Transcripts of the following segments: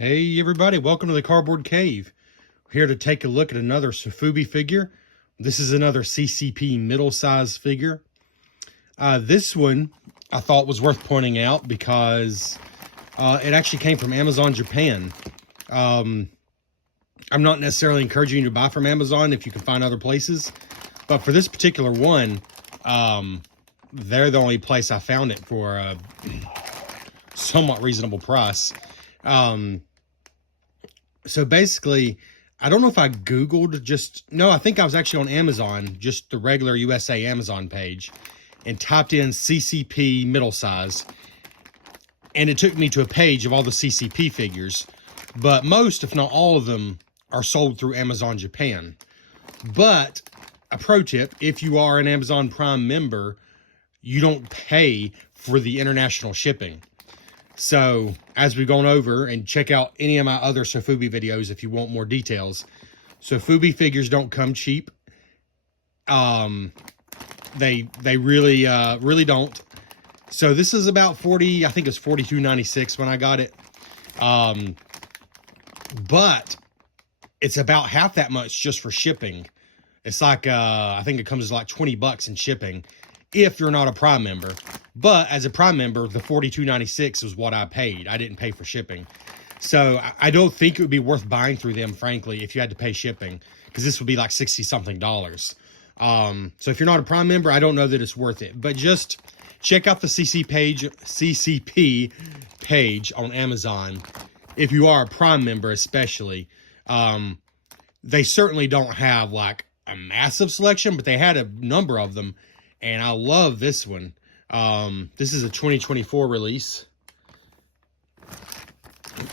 Hey everybody, welcome to the Cardboard Cave. We're here to take a look at another Sofubi figure. This is another CCP middle-size figure. This one I thought was worth pointing out because it actually came from Amazon Japan. I'm not necessarily encouraging you to buy from Amazon if you can find other places, but for this particular one, they're the only place I found it for a somewhat reasonable price. So basically, I don't know if I Googled no, I think I was actually on Amazon, just the regular USA Amazon page, and typed in CCP middle size. And it took me to a page of all the CCP figures, but most, if not all of them, are sold through Amazon Japan. But a pro tip, if you are an Amazon Prime member, you don't pay for the international shipping. So, as we've gone over, and check out any of my other Sofubi videos if you want more details, Sofubi figures don't come cheap. They really don't. So this is about 40, I think it's $42.96 when I got it. But it's about half that much just for shipping. It's like, I think it comes to like 20 bucks in shipping if you're not a Prime member. But as a Prime member, the $42.96 was what I paid. I didn't pay for shipping. So I don't think it would be worth buying through them, frankly, if you had to pay shipping, because this would be like $60-something. So if you're not a Prime member, I don't know that it's worth it. But just check out the CCP page on Amazon. If you are a Prime member especially, they certainly don't have like a massive selection, but they had a number of them. And I love this one. This is a 2024 release.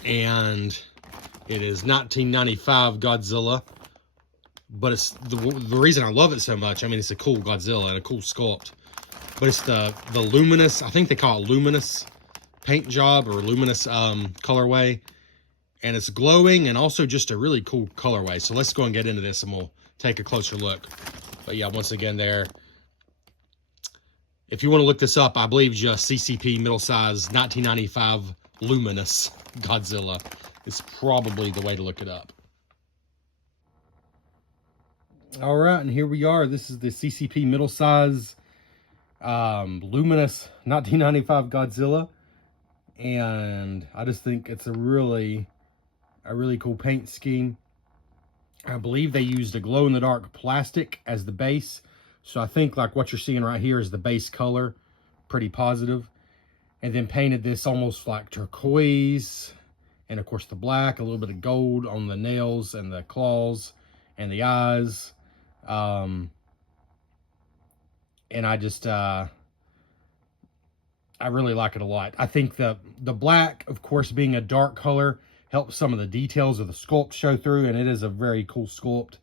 And it is 1995 Godzilla. But it's the reason I love it so much, I mean, it's a cool Godzilla and a cool sculpt. But it's the Luminous, I think they call it Luminous paint job or Luminous colorway. And it's glowing and also just a really cool colorway. So let's go and get into this and we'll take a closer look. But yeah, once again there. If you want to look this up, I believe just CCP middle size 1995 Luminous Godzilla is probably the way to look it up. All right, and here we are. This is the CCP middle size Luminous 1995 Godzilla. And I just think it's a really cool paint scheme. I believe they used a glow-in-the-dark plastic as the base. So I think like what you're seeing right here is the base color, pretty positive. And then painted this almost like turquoise, and of course the black, a little bit of gold on the nails and the claws and the eyes. And I just, I really like it a lot. I think the black, of course, being a dark color, helps some of the details of the sculpt show through, and it is a very cool sculpt.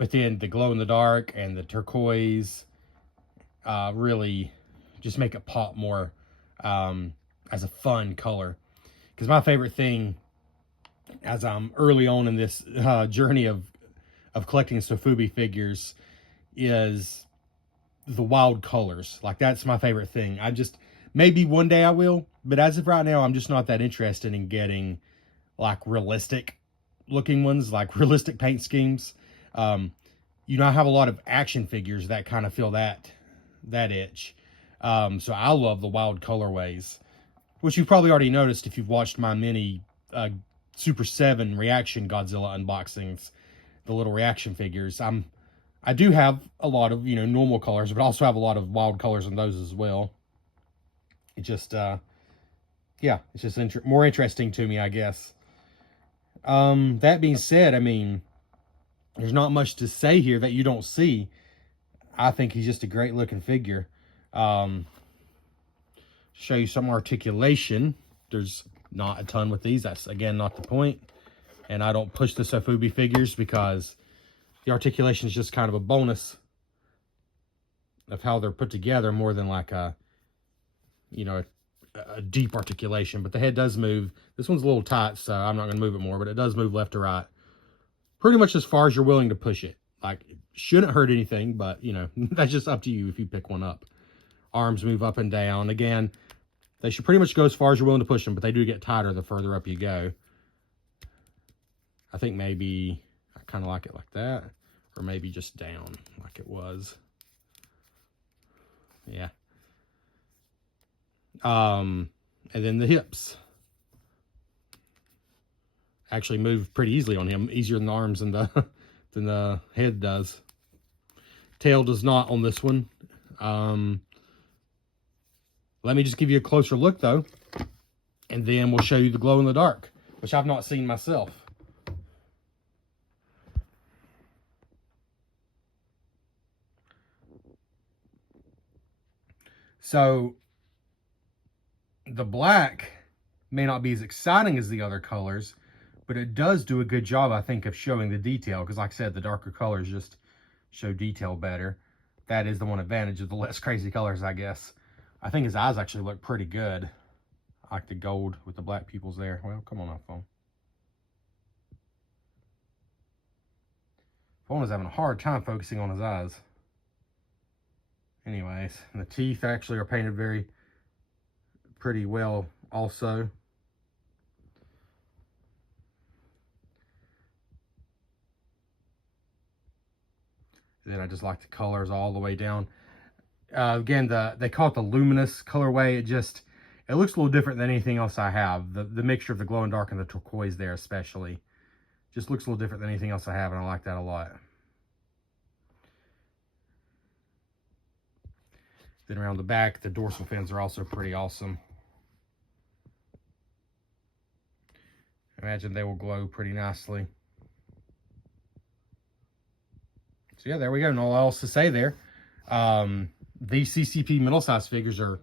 But then the glow-in-the-dark and the turquoise really just make it pop more as a fun color. Because my favorite thing, as I'm early on in this journey of collecting Sofubi figures, is the wild colors. Like, that's my favorite thing. Maybe one day I will, but as of right now, I'm just not that interested in getting, like, realistic-looking ones, like realistic paint schemes. You know, I have a lot of action figures that kind of feel that itch. So I love the wild colorways, which you've probably already noticed if you've watched my mini Super 7 reaction Godzilla unboxings, the little reaction figures. I do have a lot of, normal colors, but also have a lot of wild colors in those as well. It just, yeah, it's just more interesting to me, I guess. That being said, I mean, there's not much to say here that you don't see. I think he's just a great looking figure. Show you some articulation. There's not a ton with these. That's, again, not the point. And I don't push the Sofubi figures because the articulation is just kind of a bonus of how they're put together more than like a deep articulation. But the head does move. This one's a little tight, so I'm not going to move it more, but it does move left to right. Pretty much as far as you're willing to push it. Like, it shouldn't hurt anything, but, that's just up to you if you pick one up. Arms move up and down. Again, They should pretty much go as far as you're willing to push them, but they do get tighter the further up you go. I think maybe I kind of like it like that, or maybe just down like it was. Yeah. And then the hips actually move pretty easily on him, easier than the arms and the than the head does. Tail does not on this one. Let me just give you a closer look though, and then we'll show you the glow in the dark, which I've not seen myself. So the black may not be as exciting as the other colors, but it does do a good job, I think, of showing the detail. Because like I said, the darker colors just show detail better. That is the one advantage of the less crazy colors, I guess. I think his eyes actually look pretty good. I like the gold with the black pupils there. Well, come on up, phone. Phone is having a hard time focusing on his eyes. Anyways, and the teeth actually are painted pretty well also. Then I just like the colors all the way down. Again, they call it the Luminous colorway. It looks a little different than anything else I have. The mixture of the glow and dark and the turquoise there especially just looks a little different than anything else I have, and I like that a lot. Then around the back, the dorsal fins are also pretty awesome. I imagine they will glow pretty nicely. So yeah, there we go. No else to say there. These CCP middle size figures are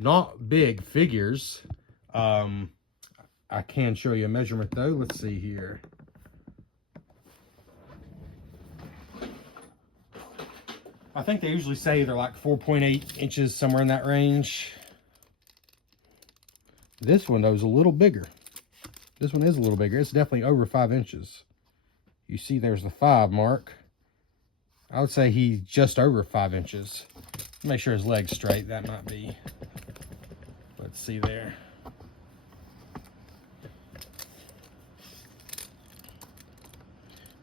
not big figures. I can show you a measurement though. Let's see here. I think they usually say they're like 4.8 inches, somewhere in that range. This one though is a little bigger. This one is a little bigger. It's definitely over 5 inches. You see there's the 5 mark. I would say he's just over 5 inches. Make sure his leg's straight. That might be. Let's see there.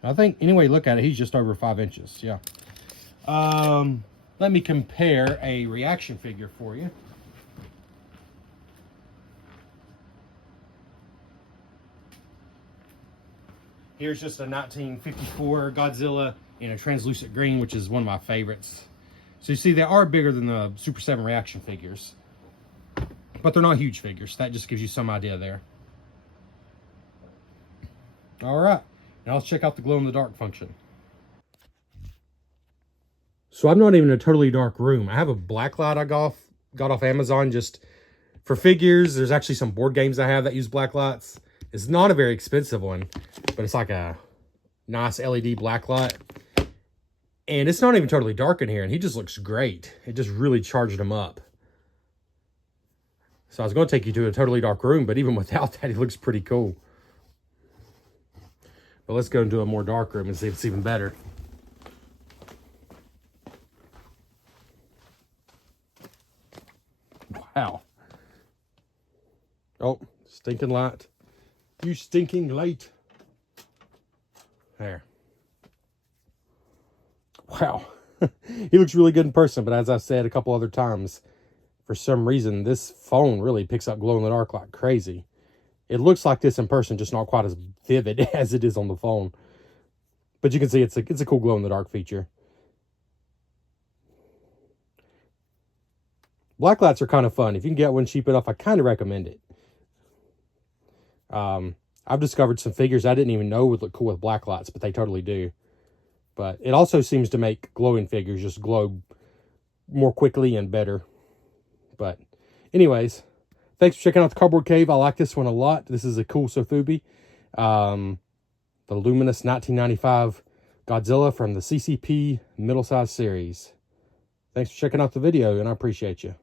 I think, anyway, look at it. He's just over 5 inches. Yeah. Let me compare a reaction figure for you. Here's just a 1954 Godzilla in a translucent green, which is one of my favorites. So you see, they are bigger than the Super 7 reaction figures, but they're not huge figures. That just gives you some idea there. All right, now let's check out the glow in the dark function. So I'm not even in a totally dark room. I have a black light I got off Amazon just for figures. There's actually some board games I have that use black lights. It's not a very expensive one, but it's like a nice LED black light. And it's not even totally dark in here, and he just looks great. It just really charged him up. So I was going to take you to a totally dark room, but even without that, he looks pretty cool. But let's go into a more dark room and see if it's even better. Wow. Oh, stinking light. You stinking light. There. Wow. He looks really good in person, but as I said a couple other times, for some reason, this phone really picks up glow in the dark like crazy. It looks like this in person, just not quite as vivid as it is on the phone. But you can see it's a cool glow in the dark feature. Black lights are kind of fun. If you can get one cheap enough, I kind of recommend it. I've discovered some figures I didn't even know would look cool with black lights, but they totally do. But it also seems to make glowing figures just glow more quickly and better. But anyways, thanks for checking out the Cardboard Cave. I like this one a lot. This is a cool Sofubi. The Luminous 1995 Godzilla from the CCP middle size series. Thanks for checking out the video, and I appreciate you.